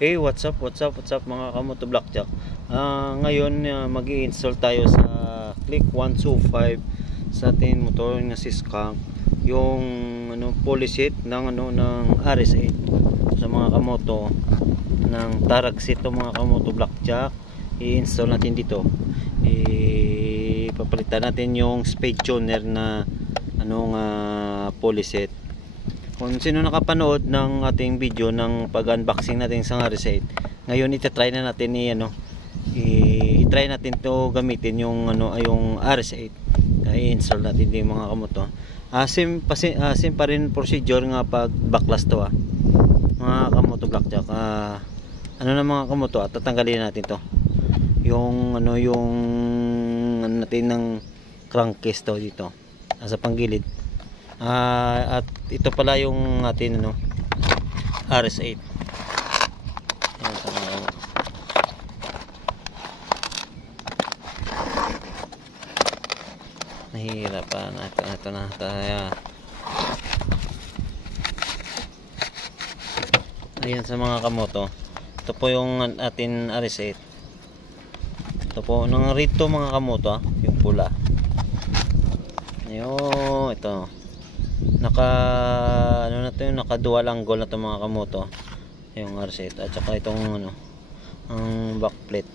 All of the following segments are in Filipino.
Hey, what's up mga kamoto Blackjack. Ngayon mag-i-install tayo sa Click 125 sa ating motor na si Skunk, yung pulley seat ng ng RS8 sa mga kamoto ng Tarag seat mga kamoto Blackjack. I-install natin dito. Papalitan natin yung speed tuner na pulley seat. Kung sino nakapanood ng ating video ng pag-unboxing natin sa RS8, ngayon itatry na natin i-try natin to gamitin yung yung RS8. I-install natin yung mga kamoto. Same pa rin procedure nga pag backlash to mga kamoto Blackjack. Na mga kamoto, tatanggalin natin to. Yung natin ng crankcase to dito sa panggilid. At ito pala yung atin RS8. Nahihirapan ito na tayo. Ayan sa mga kamoto, ito po yung atin RS8. Ito po nang rito mga kamoto, yung pula. Ayun, ito naka naka dual angle na to mga kamoto, yung RS8 at saka itong ang backplate.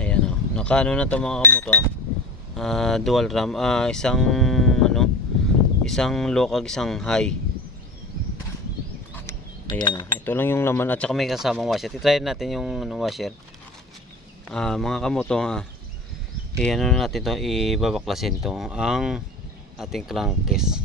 Ayan naka na to mga kamoto, dual ram, isang low kag isang high. Ayan ito lang yung laman at saka may kasamang washer. I-try natin yung washer mga kamoto. Ayan natin to, ibabaklasin to ang ating crankcase.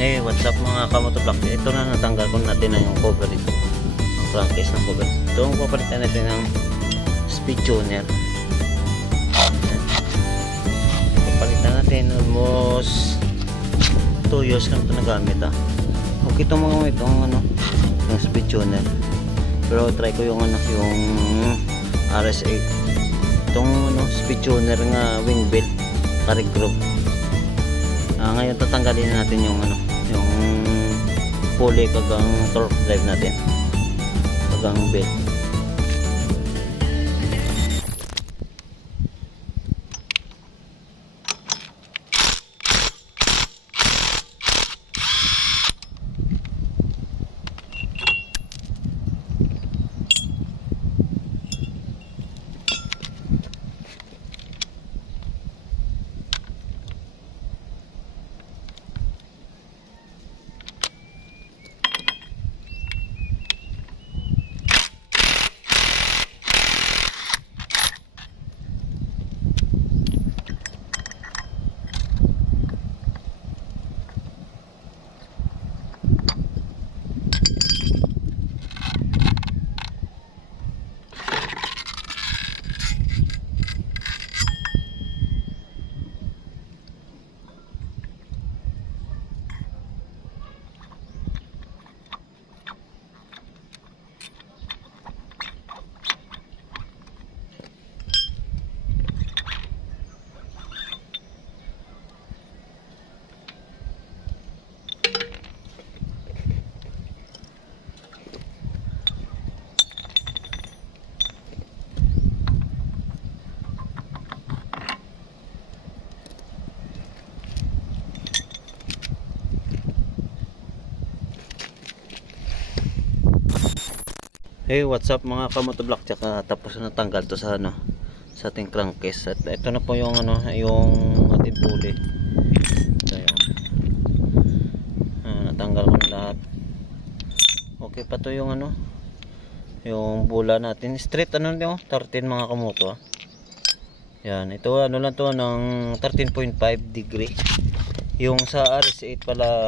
Hey, what's up mga kamoto Blackjack. Ito na natanggal ko natin yung cover dito, ang crankcase ng cover. Ito ang papalitan natin ng speed tuner. Papalitan natin almost 2 years lang ito nagamit Okay itong mga yung speed tuner. Pero try ko yung yung RS8. Itong speed tuner nga wing belt carry group. Ngayon tatanggalin natin yung pulley kagang torque drive natin, kagang belt. Hey, what's up mga kamoto blackjack? Tapos na natanggal to sa ano, sa ating crankcase. At ito na po yung ano, yung ating pulley. So, natanggal ko na lahat. Okay pa to yung ano, yung bula natin. Straight ano nyo, 13 mga kamoto. Yan, ito ano lang to ng 13.5 degree. Yung sa RS8 pala,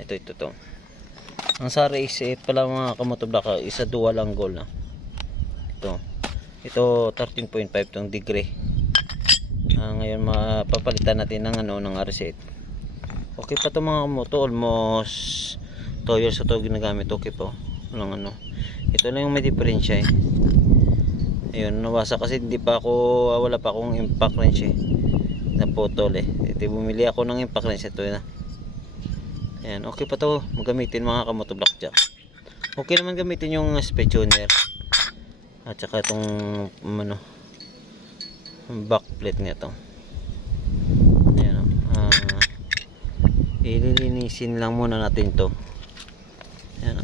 ito to. Ang sa RS8 pala mga kamoto black, isa dual angle na. Ito 13.5 tong degree. Ngayon mapapalitan natin ng ano ng RS8. Okay pa to mga kamoto, almost 2 years ito ginagamit. Okay po. Walang ano. Ito lang yung may diferensya eh. Ayun, nawasa kasi wala pa akong impact wrench eh. Naputol eh. Ito bumili ako ng impact wrench ito na. Ayan, okay pa to magamitin mga kamoto blackjack. Okay naman gamitin yung speed tuner. At saka itong ano, back plate nito. Ayan, ililinisin lang muna natin to. Ayan,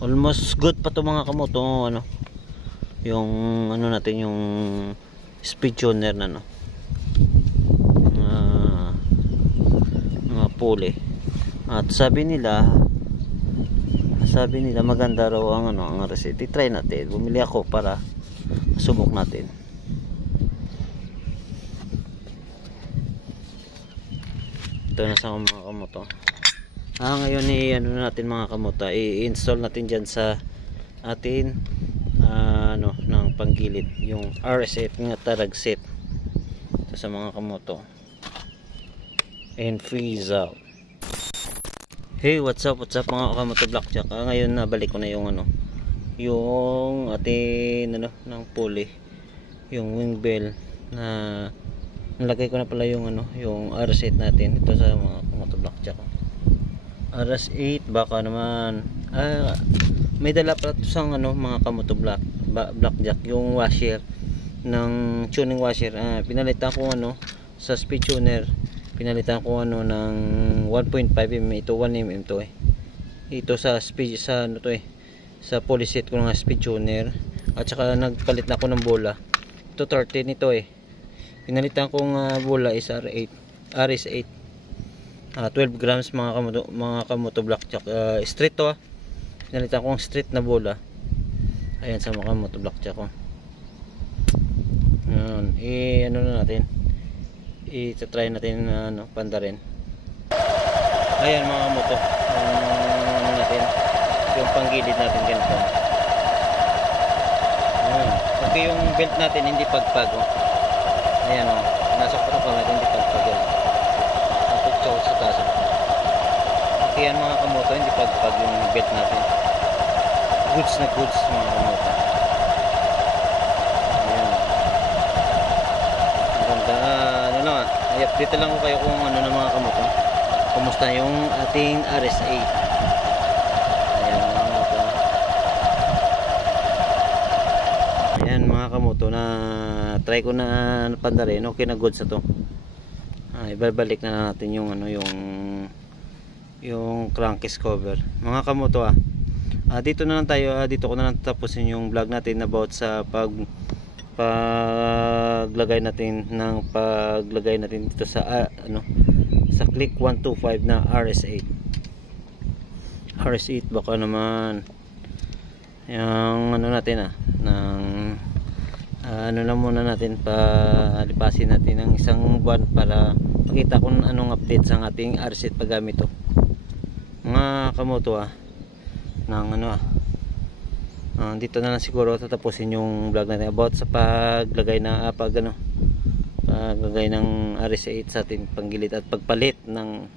almost good pa to mga kamoto, ano, yung ano natin, yung speed tuner na no, mga pulley. At sabi nila maganda raw ang ano, ang RS8. I-try natin. Bumili ako para subok natin. Ito na sa mga kamoto. Ngayon ano natin mga kamoto, i-install natin diyan sa atin ano ng panggilid yung RS8 nga tarag set. Ito sa mga kamoto. And freeze out. Hey, what's up mga kamoto blackjack. Ngayon nabalik ko na yung ano, yung ating ano ng pulley, yung wing bell na nalagay ko na pala yung ano, yung RS8 natin. Ito sa mga kamoto blackjack. RS8 baka naman may dala pala ito sa ano mga kamoto blackjack, yung washer ng tuning washer. Pinalitan ko ano sa speed tuner. Pinalitan ko ano ng 1.5 mm, ito 1 mm to eh. Ito sa speed sa ano to eh, sa pulley set ko ng speed tuner. At saka nagpalit na ako ng bola. Ito 13 ito eh. Pinalitan kong bola is RS8. 12 grams mga kamoto blackjack. Straight to Pinalitan kong straight na bola. Ayan sa mga kamoto blackjack ko. Ayan, ano na natin, i-try natin ano, pandarin. Ayan mga moto, ano natin, yung panggilid natin ganito. Okay, yung belt natin hindi pagpago. Ayan o, nasa pa natin hindi pagpago. Napagtsaw sa taas. Okay yan mga kamoto, hindi pagpag yung belt natin. Goods na goods mga kamoto. I-update lang ko kayo kung ano na mga kamoto, kumusta yung ating RS8. Ayan mga kamoto. Ayan mga kamoto, na try ko na pandarin. Okay na, goods na to. Ibabalik na natin yung ano, yung crankcase cover mga kamoto. Dito na lang tayo, dito ko na lang tapusin yung vlog natin about sa paglagay natin dito sa ano, sa click 125 na RS8 baka naman yung ano natin ng ano lang muna natin, palipasin natin ng isang buwan para makita kung anong update sa ating RS8 paggamit to mga kamoto ng ano dito na lang siguro tatapusin yung vlog natin about sa paglagay paglagay ng RS8 sa ating panggilid at pagpalit ng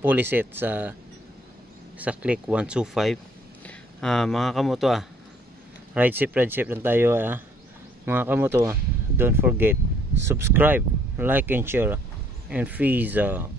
pulley set sa click 125. Mga kamoto ride safe lang tayo mga kamoto. Don't forget, subscribe, like and share, and peace out.